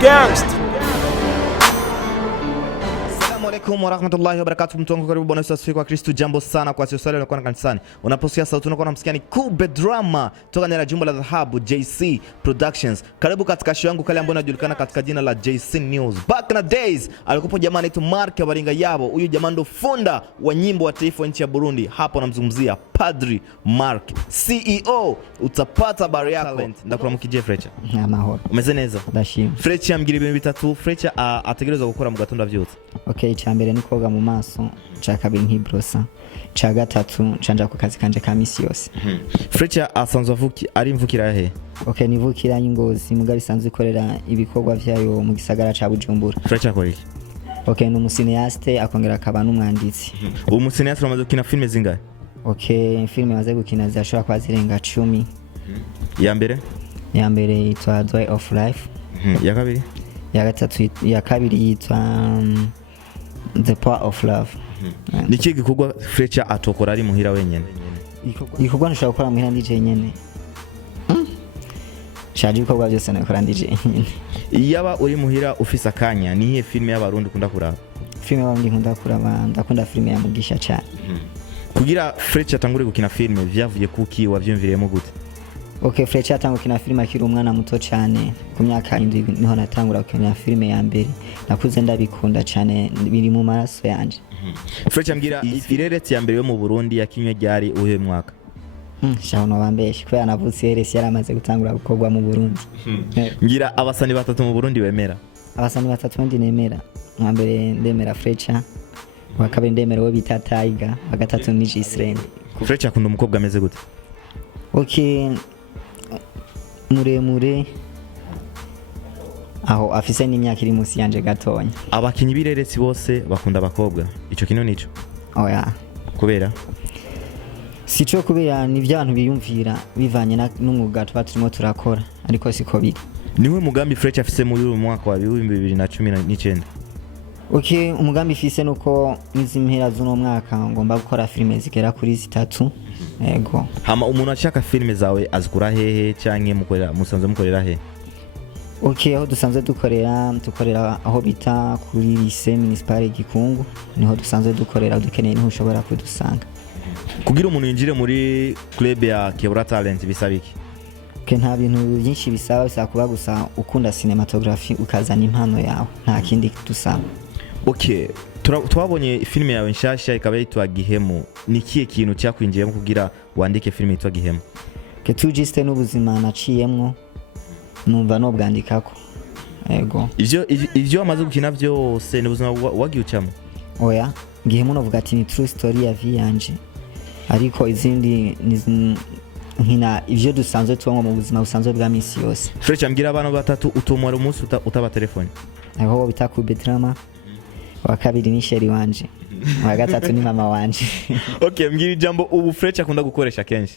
Gangsta. Assalamu alaikum warahmatullahi wabarakatuh. Mtongo karibu bwana Yesu asifiwe kwa Kristo. Jambo sana kwa sio swali unakuwa kanisani. Unaposikia sauti unakuwa unamsikia ni Kube Drama toka ndani ya jumba la dhahabu JC Productions. Karibu katika show yangu kale ambayo inajulikana katika jina la JC News. Back in the days alikuwa jamaa anaitwa Mark Baringa Yabo. Huyu jamaa ndo funda wa nyimbo wa taifa nchi ya Burundi. Hapo namzungumzia Padri Mark, CEO. Utapata habari yako. Ndakura mukije Frecha. Amahoro. Umezeneza? Ndashima. Frecha ambwira ibintu bitatu. Frecha ategerezwa gukora mu gatondo vyose. Okay, cyambere ni koga mu maso, ca kabiri nkibrosa, ca gatatu canja ku kazi kanje ka misi yose. Frecha asanzwe avuki ari mvukira he? Okay, nivukira Ngozi mugabe isanzwe ikorera ibikorwa vyayo mu gisagara ca Bujumbura. Frecha akora iki? Okay, ni umusineaste akongera akaba n'umwanditsi. Uwo musineaste amaze gukina filme zingahe? Okay, filme maze gukina zashobora kwa zirenga 10. Ya mbere? Ya mbere yitwa Joy of Life. Ya kabiri? Ya gatatu ya kabiri yitwa The Power of Love. Niki gikorwa Frecha atokora ari muhira wenyene? Igikorwa nshaka gukora muhira ndije nyene. Shaje ibikorwa byose nakora ndije nyene. Yaba uri muhira ufisa akanya nihe filme y'abarundi kunda kuraba? Filme y'abarundi kunda kuraba, ndakunda filme ya Mugisha cyane. Kugira Frecha atangure gukina filme vyavuye kuki wavyumviriyemo gute? Okay, Frecha atanguye gukina filme akiri umwana muto cyane, ku myaka 7 niho natangura gukina filme ya mbere. Nakuze ndabikunda cyane, biri mu maraso yanje. Frecha mbwira ireretse ya mbere yo mu Burundi yakinywe ryari uhe mwaka? Shaho bambeshe kubera navutse ireretse yaramaze gutangura gukorwa mu Burundi. Ngira abasani batatu mu Burundi bemera. Abasani batatu ndi nemera. Mwa mbere ndemera Frecha, wa kabiri ndemera wo bita Tiger, wa gatatu ni Gisren. Frecha akunda umukobwa ameze gute? Okay, muremure aho afise n'imyaka iri munsi yanje gatonya. Abakinyi bireretse bose bakunda abakobwa. Ico kino nico? Oya. Kubera? Sico kubera ni byantu biyumvira bivanye n'umwuga tuba turimo turakora, ariko siko biri. Niwe mugambi Frecha afise muri uyu mwaka wa 2019? Okay, umugambi ifise nuko izi mpera z'uno mwaka ngomba gukora filme zigera kuri 3. Yego. Hama umuntu ashaka filme zawe azikura hehe canke musanze mukorera he? Okay, aho dusanzwe dukorera aho bita kuri lycée municipale Gikungu, niho dusanzwe dukorera, dukeneye niho ushobora kudusanga. Kugira umuntu yinjire muri club ya Kebura Talent bisabiki? Okay, nta bintu byinshi bisaba kuba gusa ukunda cinematography ukazana impano yawe, nta kindi dusaba. Okay, twabonye filme yawe nshasha ikaba yitwa Gihemu. Nikiye kintu cyakwinjiyemo kugira wandike filme yitwa Gihemu? Ketujiste n'ubuzima naciyemwo numva no bwandikako. Yego. Ivyo amaze gukina byose n'ubuzima wagiye ucamo? Oya, Gihemu novuga ati ni true story ya vie yanje. Ariko izindi nkina ivyo dusanzwe tubamo mu buzima busanzwe bwa misi yose. Frecha mbwira abantu batatu utumara umunsi utaba telefone. Aho bita Kube Drama. Wa kabiri ni sheri wanje. Wa gatatu ni mama wanje. Okay, mbwira ijambo ubu Frecha akunda gukoresha kenshi.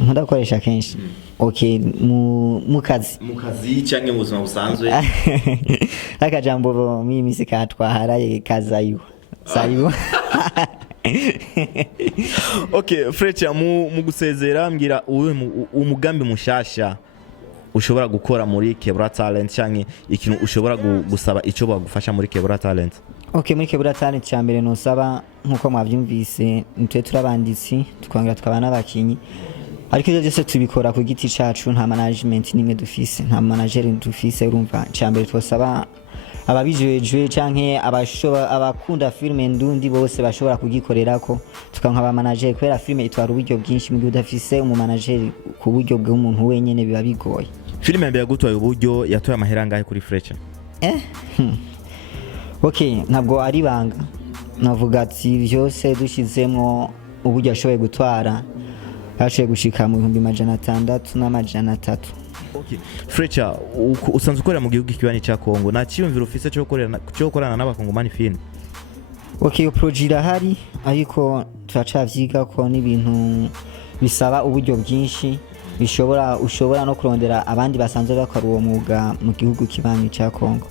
Nkunda gukoresha kenshi. Okay, mu kazi cyangwa mu buzima busanzwe. Aka jambo mi misika twaharaye kazayo. Sayo. Okay, Frecha mu gusezera mbwira umugambi mushasha ushobora gukora muri Kebura Talent cyangwa ikintu ushobora gusaba ico bagufasha muri Kebura Talent? Okay, muri Kebura Talent cyambere no saba nkuko mwavyumvise nitwe turabanditsi tukongera tukaba n'abakinyi, ariko ibyo byose tubikora ku giti cacu, nta management nimwe dufise, nta manager dufise. Urumva cyambere twosaba ababijejwe canke abakunda filme ndundi bose bashobora kugikorerako, tukanka aba manager kwera filme itwara uburyo bwinshi, mu gihe udafise umu manager ku buryo bw'umuntu wenyene biba bigoye. Filme mbere gutwaye uburyo yatoye amahera ngahe kuri Frecha? Okay, ntabwo ari banga, navuga ati byose dushizemo uburyo ashoboye gutwara ashoboye gushika mu 600 n'amajana 3. Okay, Frecha usanzwe ukorera mu gihugu kibanyi cya Kongo, nta cyiyumviro ufise cyo gukorana n'abakongomani film? Okay, project irahari ariko turacavyiga ko n'ibintu bisaba uburyo bwinshi, ushobora no kurondera abandi basanzwe bakora uwo mwuga mu gihugu kibanyi cya Kongo.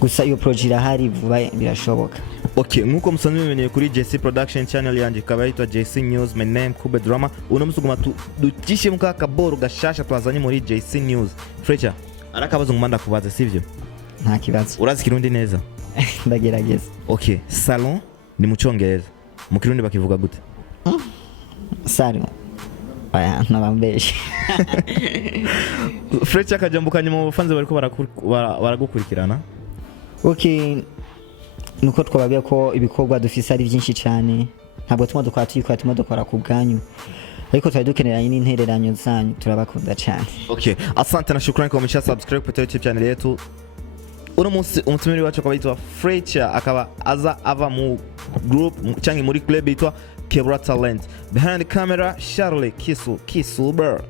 Gusa iyo project irahari vuba birashoboka. Okay, nkuko musanzwe mumenyeye kuri JC Production channel yanje ikaba yitwa JC News. My name Kube Drama. Uno musuguma dutishe muka kaboro gashasha twazanye muri JC News. Frecha, arakabazo ngumanda kubaza sivyo? nta kibazo. Urazi Kirundi neza? Ndagerageza. Okay, salon ni mu Cyongereza. Mu Kirundi bakivuga gute? Salon. Aya nabambeje. Fresh akajambo kanyuma mu bafanze bariko baragukurikirana. Okay, nuko twababwiye ko ibikorwa dufise ari byinshi cyane, ntabwo tuma dukora tuyikora dukora ku bwanyu, ariko twari dukeneranye n'intereranyo zanyu, turabakunda cyane. Okay, asante na shukrani kwa msha subscribe kwa YouTube channel yetu. Uno munsi umutumiri wacu akaba yitwa Frecha, akaba ava mu group cyangwa muri club yitwa Kebra Talent. Behind the camera Charlie Kisu Bro.